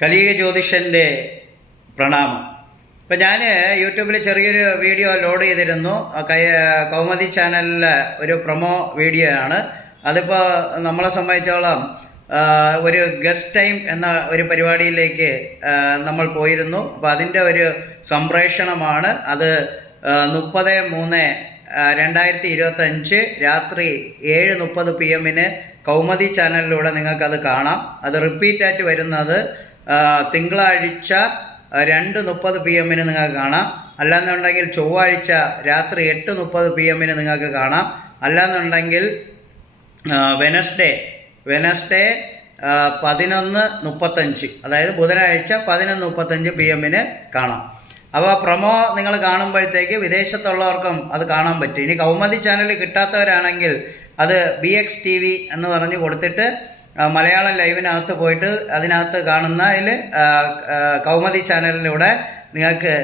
കലിക ജ്യോതിഷന്റെ പ്രണാമം. ഇപ്പം ഞാൻ യൂട്യൂബിൽ ചെറിയൊരു വീഡിയോ ലോഡ് ചെയ്തിരുന്നു. കൈ കൗമുദി ചാനലിലെ ഒരു പ്രൊമോ വീഡിയോ ആണ്. അതിപ്പോൾ നമ്മളെ സംബന്ധിച്ചോളം ഒരു ഗസ്റ്റ് ടൈം എന്ന ഒരു പരിപാടിയിലേക്ക് നമ്മൾ പോയിരുന്നു. അപ്പോൾ അതിന്റെ ഒരു സംപ്രേഷണമാണ് അത് മുപ്പത് മൂന്ന് രണ്ടായിരത്തി ഇരുപത്തഞ്ച് രാത്രി ഏഴ് മുപ്പത് പി എമ്മിന് കൗമതി ചാനലിലൂടെ നിങ്ങൾക്കത് കാണാം. അത് റിപ്പീറ്റായിട്ട് വരുന്നത് തിങ്കളാഴ്ച രണ്ട് മുപ്പത് പി എമ്മിന് നിങ്ങൾക്ക് കാണാം. അല്ലാന്നുണ്ടെങ്കിൽ ചൊവ്വാഴ്ച രാത്രി എട്ട് മുപ്പത് പി എമ്മിന് നിങ്ങൾക്ക് കാണാം. അല്ലാന്നുണ്ടെങ്കിൽ വെനസ്ഡേ വെനസ്ഡേ പതിനൊന്ന് മുപ്പത്തഞ്ച്. അതായത് ബുധനാഴ്ച പതിനൊന്ന് മുപ്പത്തഞ്ച് പി എമ്മിന് കാണാം. അപ്പോൾ പ്രൊമോ നിങ്ങൾ കാണുമ്പോഴത്തേക്ക് വിദേശത്തുള്ളവർക്കും അത് കാണാൻ പറ്റും. ഇനി കൗമതി ചാനൽ കിട്ടാത്തവരാണെങ്കിൽ അത് ബി എക്സ് ടി വി എന്ന് പറഞ്ഞ് കൊടുത്തിട്ട് മലയാളം ലൈവിനകത്ത് പോയിട്ട് അതിനകത്ത് കാണുന്നതിൽ കൗമദി ചാനലിലൂടെ നിങ്ങൾക്ക്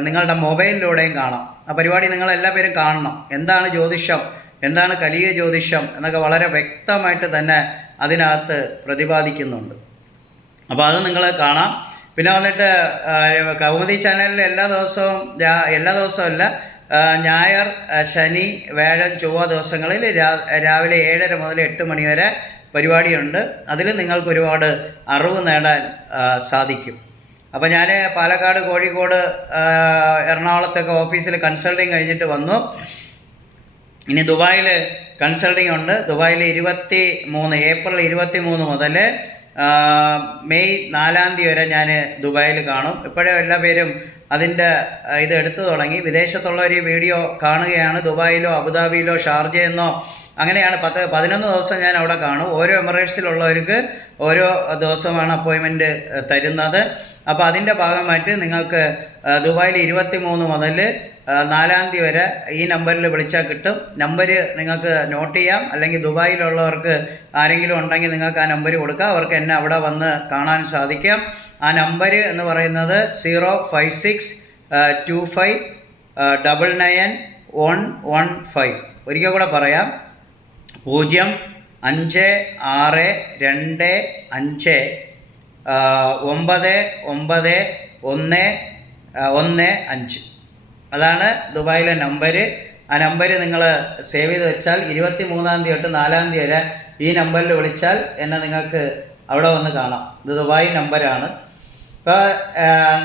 നിങ്ങളുടെ മൊബൈലിലൂടെയും കാണാം. ആ പരിപാടി നിങ്ങൾ എല്ലാ പേരും കാണണം. എന്താണ് ജ്യോതിഷം? എന്താണ് കലിയ ജ്യോതിഷം? എന്നൊക്കെ വളരെ വ്യക്തമായിട്ട് തന്നെ അതിനകത്ത് പ്രതിപാദിക്കുന്നുണ്ട്. അപ്പോൾ അത് നിങ്ങൾ കാണാം. പിന്നെ വന്നിട്ട് കൗമുദി ചാനലിൽ എല്ലാ ദിവസവും എല്ലാ ദിവസവും അല്ല ആ, ഞായർ ശനി വ്യാഴം ചൊവ്വ ദിവസങ്ങളിൽ രാവിലെ ഏഴര മുതൽ എട്ട് മണി വരെ പരിപാടിയുണ്ട്. അതിൽ നിങ്ങൾക്ക് ഒരുപാട് അറിവ് നേടാൻ സാധിക്കും. അപ്പോൾ ഞാൻ പാലക്കാട് കോഴിക്കോട് എറണാകുളത്തൊക്കെ ഓഫീസിൽ കൺസൾട്ടിങ് കഴിഞ്ഞിട്ട് വന്നു. ഇനി ദുബായിൽ കൺസൾട്ടിങ് ഉണ്ട്. ദുബായിൽ ഇരുപത്തി മൂന്ന് ഏപ്രിൽ ഇരുപത്തി മൂന്ന് മുതൽ മെയ് നാലാം തീയതി വരെ ഞാൻ ദുബായിൽ കാണും. ഇപ്പോഴേ എല്ലാ പേരും അതിന്റെ ഇത് എടുത്തു തുടങ്ങി. വിദേശത്തുള്ളവർ ഈ വീഡിയോ കാണുകയാണ്. ദുബായിലോ അബുദാബിയിലോ ഷാർജയെന്നോ അങ്ങനെയാണ് പത്ത് പതിനൊന്ന് ദിവസം ഞാൻ അവിടെ കാണും. ഓരോ എമിറേറ്റ്സിലുള്ളവർക്ക് ഓരോ ദിവസമാണ് അപ്പോയിൻമെന്റ് തരുന്നത്. അപ്പോൾ അതിന്റെ ഭാഗമായിട്ട് നിങ്ങൾക്ക് ദുബായിൽ ഇരുപത്തി മൂന്ന് മുതൽ നാലാം തീയതി വരെ ഈ നമ്പറിൽ വിളിച്ചാൽ കിട്ടും. നമ്പർ നിങ്ങൾക്ക് നോട്ട് ചെയ്യാം. അല്ലെങ്കിൽ ദുബായിലുള്ളവർക്ക് ആരെങ്കിലും ഉണ്ടെങ്കിൽ നിങ്ങൾക്ക് ആ നമ്പർ കൊടുക്കാം. അവർക്ക് എന്നെ അവിടെ വന്ന് കാണാൻ സാധിക്കാം. ആ നമ്പർ എന്ന് പറയുന്നത് zero five six two five double nine one one five. ഒരിക്കൽ കൂടെ പറയാം. പൂജ്യം അഞ്ച് ആറ് രണ്ട് അഞ്ച് ഒമ്പത് ഒമ്പത് ഒന്ന് ഒന്ന് അഞ്ച്. അതാണ് ദുബായിലെ നമ്പർ ആ നമ്പർ നിങ്ങൾ സേവ് ചെയ്ത് വെച്ചാൽ ഇരുപത്തി മൂന്നാം തീയതി തൊട്ട് നാലാം തീയതി വരെ ഈ നമ്പറിൽ വിളിച്ചാൽ എന്നെ നിങ്ങൾക്ക് അവിടെ വന്ന് കാണാം. ഇത് ദുബായ് നമ്പരാണ്. ഇപ്പോൾ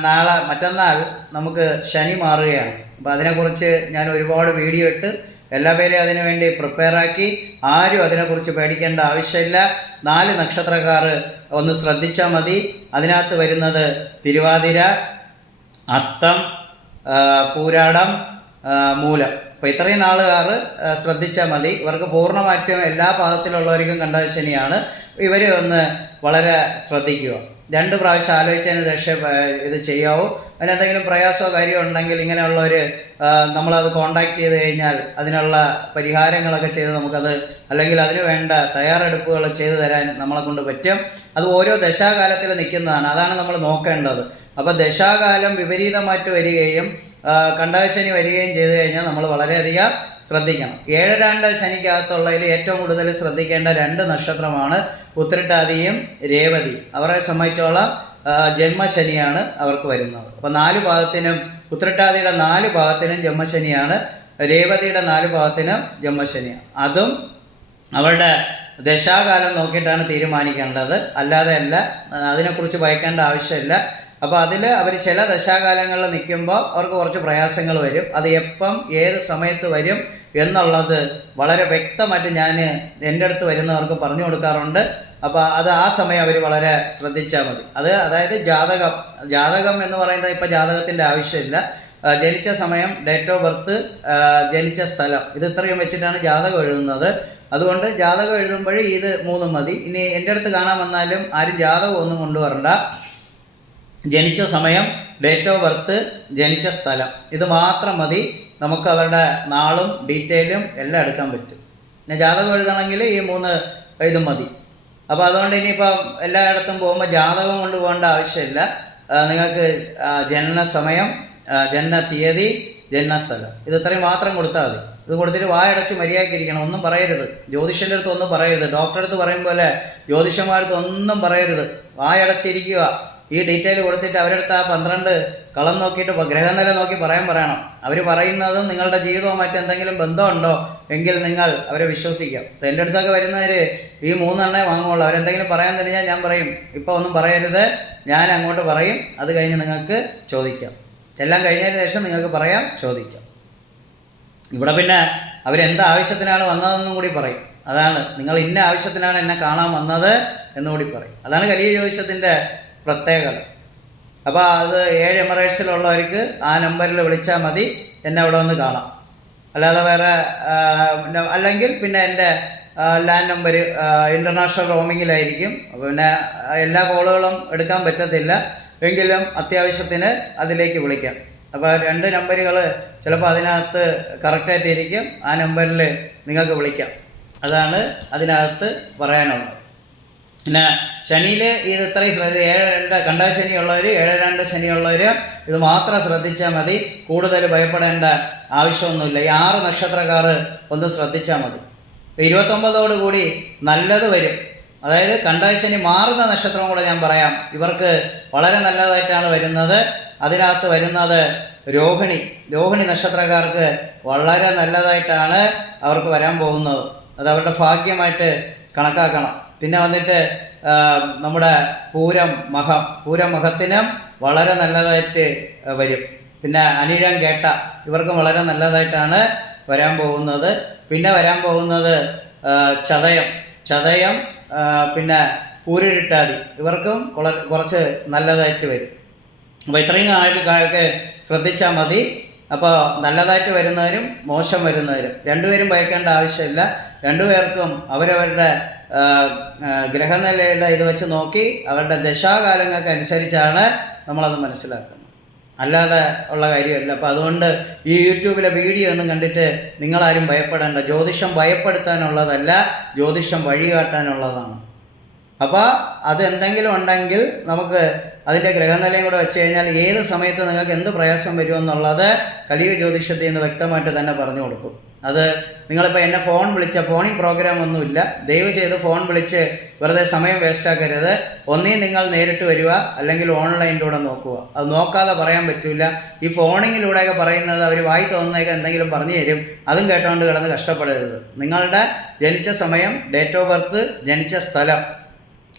നാളെ മറ്റന്നാൾ നമുക്ക് ശനി മാറുകയാണ്. അപ്പോൾ അതിനെക്കുറിച്ച് ഞാൻ ഒരുപാട് വീഡിയോ ഇട്ട് എല്ലാ പേരെയും അതിനു വേണ്ടി പ്രിപ്പയർ ആക്കി. ആരും അതിനെക്കുറിച്ച് പേടിക്കേണ്ട ആവശ്യമില്ല. നാല് നക്ഷത്രക്കാർ ഒന്ന് ശ്രദ്ധിച്ചാൽ മതി. അതിനകത്ത് വരുന്നത് തിരുവാതിര അത്തം പൂരാടം മൂലം. അപ്പോൾ ഇത്രയും നാളുകാർ ശ്രദ്ധിച്ചാൽ മതി. ഇവർക്ക് പൂർണമായിട്ടും എല്ലാ പാദത്തിലുള്ളവർക്കും കണ്ടത് ശനിയാണ്. ഇവർ ഒന്ന് വളരെ ശ്രദ്ധിക്കുക. രണ്ട് പ്രാവശ്യം ആലോചിച്ചതിന് ശേഷം ഇത് ചെയ്യാവൂ. അതിനെന്തെങ്കിലും പ്രയാസമോ കാര്യമോ ഉണ്ടെങ്കിൽ ഇങ്ങനെയുള്ളവർ നമ്മളത് കോണ്ടാക്ട് ചെയ്ത് കഴിഞ്ഞാൽ അതിനുള്ള പരിഹാരങ്ങളൊക്കെ ചെയ്ത് നമുക്കത് അല്ലെങ്കിൽ അതിന് വേണ്ട തയ്യാറെടുപ്പുകൾ ചെയ്തു തരാൻ നമ്മളെ കൊണ്ട് പറ്റും. അത് ഓരോ ദശാകാലത്തിൽ നിൽക്കുന്നതാണ്. അതാണ് നമ്മൾ നോക്കേണ്ടത്. അപ്പോൾ ദശാകാലം വിപരീതമായിട്ട് വരികയും കണ്ടാശനി വരികയും ചെയ്തു കഴിഞ്ഞാൽ നമ്മൾ വളരെയധികം ശ്രദ്ധിക്കണം. ഏഴരാണ്ട് ശനിക്കകത്തുള്ളതിൽ ഏറ്റവും കൂടുതൽ ശ്രദ്ധിക്കേണ്ട രണ്ട് നക്ഷത്രമാണ് ഉത്രട്ടാതിയും രേവതി അവരെ സംബന്ധിച്ചോളം ജന്മശനിയാണ് അവർക്ക് വരുന്നത്. അപ്പോൾ നാല് ഭാഗത്തിനും ഉത്രട്ടാതിയുടെ നാല് ഭാഗത്തിനും ജന്മശനിയാണ് രേവതിയുടെ നാല് ഭാഗത്തിനും ജന്മശനിയാണ്. അതും അവരുടെ ദശാകാലം നോക്കിയിട്ടാണ് തീരുമാനിക്കേണ്ടത്. അല്ലാതെ അല്ല അതിനെക്കുറിച്ച് ഭയക്കേണ്ട ആവശ്യമില്ല. അപ്പോൾ അതിൽ അവർ ചില ദശാകാലങ്ങളിൽ നിൽക്കുമ്പോൾ അവർക്ക് കുറച്ച് പ്രയാസങ്ങൾ വരും. അത് എപ്പം ഏത് സമയത്ത് വരും എന്നുള്ളത് വളരെ വ്യക്തമായിട്ട് ഞാൻ എന്റെ അടുത്ത് വരുന്നവർക്ക് പറഞ്ഞു കൊടുക്കാറുണ്ട്. അപ്പോൾ അത് ആ സമയം അവർ വളരെ ശ്രദ്ധിച്ചാൽ മതി. അത് അതായത് ജാതകം ജാതകം എന്ന് പറയുന്നത് ഇപ്പോൾ ജാതകത്തിന്റെ ആവശ്യമില്ല. ജനിച്ച സമയം ഡേറ്റ് ഓഫ് ബർത്ത് ജനിച്ച സ്ഥലം. ഇത് ഇത്രയും വെച്ചിട്ടാണ് ജാതകം എഴുതുന്നത്. അതുകൊണ്ട് ജാതകം എഴുതുമ്പോൾ ഇത് മൂന്നും മതി. ഇനി എന്റെ അടുത്ത് കാണാൻ വന്നാലും ആരും ജാതകം ഒന്നും കൊണ്ടുവരണ്ട. ജനിച്ച സമയം ഡേറ്റ് ഓഫ് ബർത്ത് ജനിച്ച സ്ഥലം. ഇത് മാത്രം മതി. നമുക്ക് അവരുടെ നാളും ഡീറ്റെയിലും എല്ലാം എടുക്കാൻ പറ്റും. ഞാൻ ജാതകം എഴുതണമെങ്കിൽ ഈ മൂന്ന് ഇതും മതി. അപ്പോൾ അതുകൊണ്ട് ഇനിയിപ്പം എല്ലായിടത്തും പോകുമ്പോൾ ജാതകം കൊണ്ട് പോകേണ്ട ആവശ്യമില്ല. നിങ്ങൾക്ക് ജനന സമയം ജനന തീയതി ജനന സ്ഥലം. ഇത് ഇത്രയും മാത്രം കൊടുത്താൽ മതി. ഇത് കൊടുത്തിട്ട് വായടച്ച് മര്യാദയ്ക്കിരിക്കണം. ഒന്നും പറയരുത്. ജ്യോതിഷന്റെ അടുത്ത് ഒന്നും പറയരുത്. ഡോക്ടറെ അടുത്ത് പറയും പോലെ ജ്യോതിഷന്മാരടുത്ത് ഒന്നും പറയരുത്. വായടച്ചിരിക്കുക. ഈ ഡീറ്റെയിൽ കൊടുത്തിട്ട് അവരെടുത്ത് ആ പന്ത്രണ്ട് കളം നോക്കിയിട്ട് ഗ്രഹനില നോക്കി പറയാൻ പറയണം. അവർ പറയുന്നതും നിങ്ങളുടെ ജീവിതവും മറ്റെന്തെങ്കിലും ബന്ധമുണ്ടോ? എങ്കിൽ നിങ്ങൾ അവരെ വിശ്വസിക്കാം. അപ്പോൾ എന്റെ അടുത്തൊക്കെ വരുന്നവർ ഈ മൂന്നെണ്ണേ വാങ്ങുള്ളൂ. അവരെന്തെങ്കിലും പറയാൻ തന്നെയാൽ ഞാൻ പറയും. ഇപ്പോൾ ഒന്നും പറയരുത്. ഞാൻ അങ്ങോട്ട് പറയും. അത് കഴിഞ്ഞ് നിങ്ങൾക്ക് ചോദിക്കാം. എല്ലാം കഴിഞ്ഞതിന് ശേഷം നിങ്ങൾക്ക് പറയാം ചോദിക്കാം. ഇവിടെ പിന്നെ അവരെന്ത് ആവശ്യത്തിനാണ് വന്നതെന്നും കൂടി പറയും. അതാണ് നിങ്ങൾ ഇന്ന ആവശ്യത്തിനാണ് എന്നെ കാണാൻ വന്നത് എന്നുകൂടി പറയും. അതാണ് കലിയ ജ്യോതിഷത്തിന്റെ പ്രത്യേകത. അപ്പോൾ അത് ഏഴ് എമറേറ്റ്സിലുള്ളവർക്ക് ആ നമ്പറിൽ വിളിച്ചാൽ മതി. എന്നെ അവിടെ വന്ന് കാണാം. അല്ലാതെ വേറെ അല്ലെങ്കിൽ പിന്നെ എന്റെ ലാൻഡ് നമ്പർ ഇന്റർനാഷണൽ റോമിങ്ങിലായിരിക്കും. പിന്നെ എല്ലാ കോളുകളും എടുക്കാൻ പറ്റത്തില്ല. എങ്കിലും അത്യാവശ്യത്തിന് അതിലേക്ക് വിളിക്കാം. അപ്പോൾ രണ്ട് നമ്പറുകൾ ചിലപ്പോൾ അതിനകത്ത് കറക്റ്റായിട്ടിരിക്കും. ആ നമ്പറിൽ നിങ്ങൾക്ക് വിളിക്കാം. അതാണ് അതിനകത്ത് പറയാനുള്ളത്. പിന്നെ ശനിയിൽ ഇത് ഇത്രയും ശ്രദ്ധ ഏഴ് രണ്ട് കണ്ടാ ശനിയുള്ളവർ ഏഴ് രണ്ട് ശനിയുള്ളവർ ഇത് മാത്രം ശ്രദ്ധിച്ചാൽ മതി. കൂടുതൽ ഭയപ്പെടേണ്ട ആവശ്യമൊന്നുമില്ല. ഈ ആറ് നക്ഷത്രക്കാർ ഒന്ന് ശ്രദ്ധിച്ചാൽ മതി. ഇരുപത്തൊമ്പതോട് കൂടി നല്ലത് വരും. അതായത് കണ്ടാശനി മാറുന്ന നക്ഷത്രം കൂടെ ഞാൻ പറയാം. ഇവർക്ക് വളരെ നല്ലതായിട്ടാണ് വരുന്നത്. അതിനകത്ത് വരുന്നത് രോഹിണി. രോഹിണി നക്ഷത്രക്കാർക്ക് വളരെ നല്ലതായിട്ടാണ് അവർക്ക് വരാൻ പോകുന്നത്. അത് അവരുടെ ഭാഗ്യമായിട്ട് കണക്കാക്കണം. പിന്നെ വന്നിട്ട് നമ്മുടെ പൂരം മഹം. പൂരം മഹത്തിനും വളരെ നല്ലതായിട്ട് വരും. പിന്നെ അനിഴം കേട്ട ഇവർക്കും വളരെ നല്ലതായിട്ടാണ് വരാൻ പോകുന്നത്. പിന്നെ വരാൻ പോകുന്നത് ചതയം. ചതയം പിന്നെ പൂരിട്ടാതി ഇവർക്കും കുറച്ച് നല്ലതായിട്ട് വരും. അപ്പോൾ ഇത്രയും ആൾക്കാർക്ക് ശ്രദ്ധിച്ചാൽ മതി. അപ്പോൾ നല്ലതായിട്ട് വരുന്നവരും മോശം വരുന്നവരും. രണ്ടുപേരും ഭയക്കേണ്ട ആവശ്യമില്ല. രണ്ടുപേർക്കും അവരവരുടെ ഗ്രഹനിലയുടെ ഇത് വെച്ച് നോക്കി അവരുടെ ദശാകാലങ്ങൾക്ക് അനുസരിച്ചാണ് നമ്മളത് മനസ്സിലാക്കുന്നത്. അല്ലാതെ ഉള്ള കാര്യമല്ല. അപ്പോൾ അതുകൊണ്ട് ഈ യൂട്യൂബിലെ വീഡിയോ ഒന്നും കണ്ടിട്ട് നിങ്ങളാരും ഭയപ്പെടേണ്ട. ജ്യോതിഷം ഭയപ്പെടുത്താനുള്ളതല്ല ജ്യോതിഷം വഴികാട്ടാനുള്ളതാണ്. അപ്പോൾ അത് എന്തെങ്കിലും ഉണ്ടെങ്കിൽ നമുക്ക് അതിന്റെ ഗ്രഹനിലയും കൂടെ വെച്ച് കഴിഞ്ഞാൽ ഏത് സമയത്ത് നിങ്ങൾക്ക് എന്ത് പ്രയാസം വരുമെന്നുള്ളത് കലിയുഗ ജ്യോതിഷത്തിൽ നിന്ന് വ്യക്തമായിട്ട് തന്നെ പറഞ്ഞു കൊടുക്കും. അത് നിങ്ങളിപ്പോൾ എന്നെ ഫോൺ വിളിച്ച ഫോണിംഗ് പ്രോഗ്രാം ഒന്നുമില്ല. ദയവ് ചെയ്ത് ഫോൺ വിളിച്ച് വെറുതെ സമയം വേസ്റ്റാക്കരുത് ഒന്നേ നിങ്ങൾ നേരിട്ട് വരിക അല്ലെങ്കിൽ ഓൺലൈനിലൂടെ നോക്കുക. അത് നോക്കാതെ പറയാൻ പറ്റില്ല ഈ ഫോണിങ്ങിലൂടെയൊക്കെ പറയുന്നത് അവർ വായി തോന്നുന്നതൊക്കെ എന്തെങ്കിലും പറഞ്ഞു തരും. അതും കേട്ടോണ്ട് കിടന്ന് കഷ്ടപ്പെടരുത്. നിങ്ങളുടെ ജനിച്ച സമയം ഡേറ്റ് ഓഫ് ബർത്ത് ജനിച്ച സ്ഥലം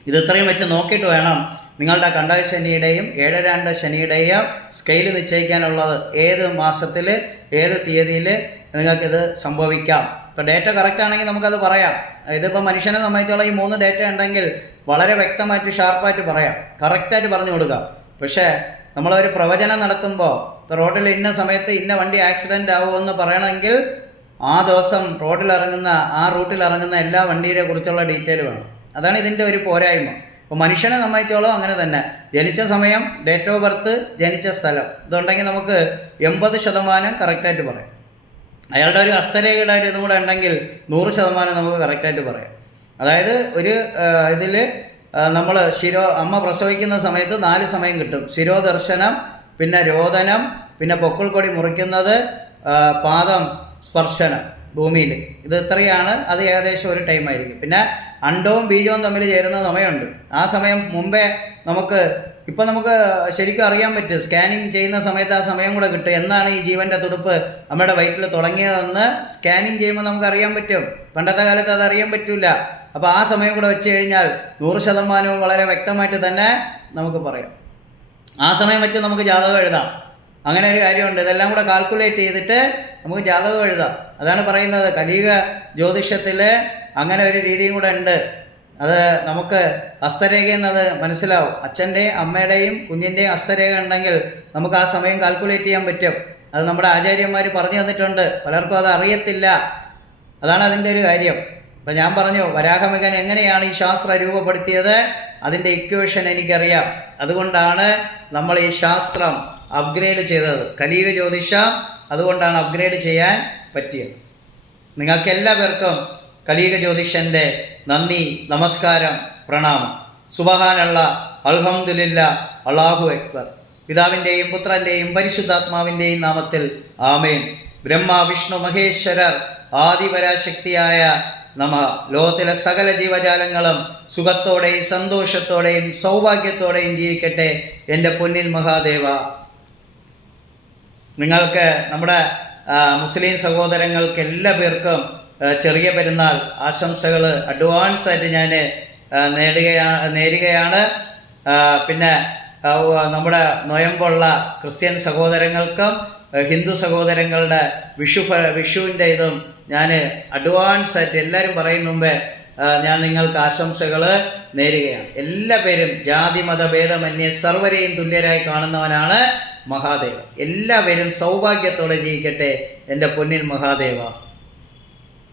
ഇത് ഇത്രയും വെച്ച് നോക്കിയിട്ട് വേണം നിങ്ങളുടെ കണ്ടക ശനിയുടെയും ഏഴ് രണ്ട് ശനിയുടെയും സ്കെയിൽ നിശ്ചയിക്കാനുള്ളത് ഏത് മാസത്തിൽ ഏത് തീയതിയിൽ നിങ്ങൾക്കിത് സംഭവിക്കാം. ഇപ്പോൾ ഡേറ്റ കറക്റ്റ് ആണെങ്കിൽ നമുക്കത് പറയാം. ഇതിപ്പോൾ മനുഷ്യനെ സംബന്ധിച്ചോളം ഈ മൂന്ന് ഡേറ്റ ഉണ്ടെങ്കിൽ വളരെ വ്യക്തമായിട്ട് ഷാർപ്പായിട്ട് പറയാം. കറക്റ്റായിട്ട് പറഞ്ഞു കൊടുക്കാം. പക്ഷേ നമ്മളൊരു പ്രവചനം നടത്തുമ്പോൾ ഇപ്പോൾ റോഡിൽ ഇന്ന സമയത്ത് ഇന്ന വണ്ടി ആക്സിഡന്റ് ആവുമെന്ന് പറയണമെങ്കിൽ ആ ദിവസം റോഡിൽ ഇറങ്ങുന്ന ആ റൂട്ടിൽ ഇറങ്ങുന്ന എല്ലാ വണ്ടിയെ കുറിച്ചുള്ള ഡീറ്റെയിൽ വേണം. അതാണ് ഇതിന്റെ ഒരു പോരായ്മ. അപ്പോൾ മനുഷ്യനെ സംബന്ധിച്ചോളം അങ്ങനെ തന്നെ. ജനിച്ച സമയം ഡേറ്റ് ഓഫ് ബർത്ത് ജനിച്ച സ്ഥലം. ഇതുണ്ടെങ്കിൽ നമുക്ക് എൺപത് ശതമാനം കറക്റ്റായിട്ട് പറയാം. അയാളുടെ ഒരു ഹസ്തരേഖയുടെ ഒരു ഇതും കൂടെ ഉണ്ടെങ്കിൽ നൂറ് ശതമാനം നമുക്ക് കറക്റ്റായിട്ട് പറയാം. അതായത് ഒരു ഇതിൽ നമ്മൾ ശിരോ അമ്മ പ്രസവിക്കുന്ന സമയത്ത് നാല് സമയം കിട്ടും. ശിരോദർശനം പിന്നെ രോദനം പിന്നെ പൊക്കിൾക്കൊടി മുറിക്കുന്നത് പാദം സ്പർശനം. ഭൂമിയിൽ ഇത് ഇത്രയാണ് അത് ഏകദേശം ഒരു ടൈം ആയിരിക്കും. പിന്നെ അണ്ടവും ബീജവും തമ്മിൽ ചേരുന്ന സമയമുണ്ട്. ആ സമയം മുമ്പേ നമുക്ക് ഇപ്പം നമുക്ക് ശരിക്കും അറിയാൻ പറ്റും. സ്കാനിങ് ചെയ്യുന്ന സമയത്ത് ആ സമയം കൂടെ കിട്ടും. എന്നാണ് ഈ ജീവന്റെ തുടുപ്പ് നമ്മുടെ വയറ്റിൽ തുടങ്ങിയതെന്ന് സ്കാനിങ് ചെയ്യുമ്പോൾ നമുക്ക് അറിയാൻ പറ്റും. പണ്ടത്തെ കാലത്ത് അത് അറിയാൻ പറ്റില്ല അപ്പോൾ ആ സമയം കൂടെ വെച്ച് കഴിഞ്ഞാൽ നൂറ് ശതമാനവും വളരെ വ്യക്തമായിട്ട് തന്നെ നമുക്ക് പറയാം. ആ സമയം വെച്ച് നമുക്ക് ജാതകം എഴുതാം. അങ്ങനെ ഒരു കാര്യമുണ്ട്. ഇതെല്ലാം കൂടെ കാൽക്കുലേറ്റ് ചെയ്തിട്ട് നമുക്ക് ജാതകം എഴുതാം. അതാണ് പറയുന്നത്. കലിയുഗ ജ്യോതിഷത്തിൽ അങ്ങനെ ഒരു രീതിയും കൂടെ ഉണ്ട്. അത് നമുക്ക് ഹസ്തരേഖ എന്നത് മനസ്സിലാവും. അച്ഛന്റെയും അമ്മയുടെയും കുഞ്ഞിന്റെയും ഹസ്തരേഖ ഉണ്ടെങ്കിൽ നമുക്ക് ആ സമയം കാൽക്കുലേറ്റ് ചെയ്യാൻ പറ്റും. അത് നമ്മുടെ ആചാര്യന്മാർ പറഞ്ഞു തന്നിട്ടുണ്ട്. പലർക്കും അത് അറിയത്തില്ല. അതാണ് അതിന്റെ ഒരു കാര്യം. ഇപ്പം ഞാൻ പറഞ്ഞു വരാഹമികൻ എങ്ങനെയാണ് ഈ ശാസ്ത്രം രൂപപ്പെടുത്തിയത്? അതിന്റെ ഇക്വേഷൻ എനിക്കറിയാം. അതുകൊണ്ടാണ് നമ്മൾ ഈ ശാസ്ത്രം അപ്ഗ്രേഡ് ചെയ്തത്. കലിയുഗ ജ്യോതിഷം അതുകൊണ്ടാണ് അപ്ഗ്രേഡ് ചെയ്യാൻ പറ്റിയത്. നിങ്ങൾക്ക് എല്ലാവർക്കും കലിയുഗ ജ്യോതിഷന്റെ നന്ദി നമസ്കാരം പ്രണാമം. സുബഹാനുള്ള അൽഹംദുലില്ല അള്ളാഹു അക്ബർ. പിതാവിന്റെയും പുത്രന്റെയും പരിശുദ്ധാത്മാവിന്റെയും നാമത്തിൽ ആമേൻ. ബ്രഹ്മ വിഷ്ണു മഹേശ്വരർ ആദിപരാശക്തിയായ നമ. ലോകത്തിലെ സകല ജീവജാലങ്ങളും സുഖത്തോടെയും സന്തോഷത്തോടെയും സൗഭാഗ്യത്തോടെയും ജീവിക്കട്ടെ എന്റെ പൊന്നിൽ മഹാദേവ. നിങ്ങൾക്ക് നമ്മുടെ മുസ്ലിം സഹോദരങ്ങൾക്ക് എല്ലാ പേർക്കും ചെറിയ പെരുന്നാൾ ആശംസകൾ അഡ്വാൻസ് ആയിട്ട് ഞാൻ നേടുകയാണ് നേരുകയാണ്. പിന്നെ നമ്മുടെ നൊയമ്പുള്ള ക്രിസ്ത്യൻ സഹോദരങ്ങൾക്കും ഹിന്ദു സഹോദരങ്ങളുടെ വിഷു വിഷുവിന്റെ ഇതും ഞാൻ അഡ്വാൻസ് ആയിട്ട് എല്ലാവരും പറയുന്ന മുമ്പേ ഞാൻ നിങ്ങൾക്ക് ആശംസകൾ നേരുകയാണ്. എല്ലാ പേരും ജാതി മതഭേദമന്യേ സർവരെയും തുല്യരായി കാണുന്നവനാണ്. മഹാദേവ. എല്ലാവരും സൗഭാഗ്യത്തോടെ ജീവിക്കട്ടെ. എന്റെ പൊന്നിൽ മഹാദേവ.